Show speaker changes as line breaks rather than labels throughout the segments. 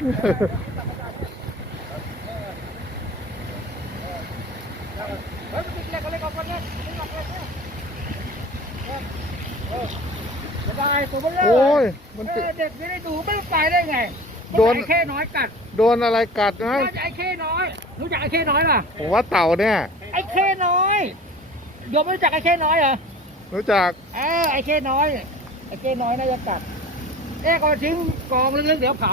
โอ้ย มัน
เอ
ติด
อเด็กไม่ได้ดูไม่รู้ไปได้ไง
โดน
ไอ้เข้น้อยกัด
โดนอะไรกัดนะ
น่าจะไอ้เข้น้อย รู้จักไอ้เข้น้อยป่ะ
ผมว่าเต่าเนี่ย
ไอ้เข้น้อยโยมไม่รู้จักไอ้เข้น้อยเหรอ
รู้จัก
เออไอ้เข้น้อย ไอ้เข้น้อยน่าจะกัดเอ๊ะก่อนทิ้งกองลึกๆเดี๋ยวเผา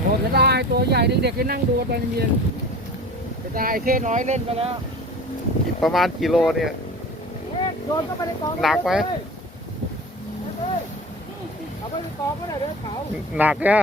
โหจะได้ตัวใหญ่เด็กๆก็นั่งดูตอนเย็นจะได้ไอ้เข้น้อยเล่นไปแล้ว
ประมาณกิโลเนี่ย
เอ๊ะโยนเข้าไปในกอง
หนักไหม
เฮ้ยเฮ้ยเอาไปในกองก็ได้เดี๋ยวเผา
หนักเนี่ย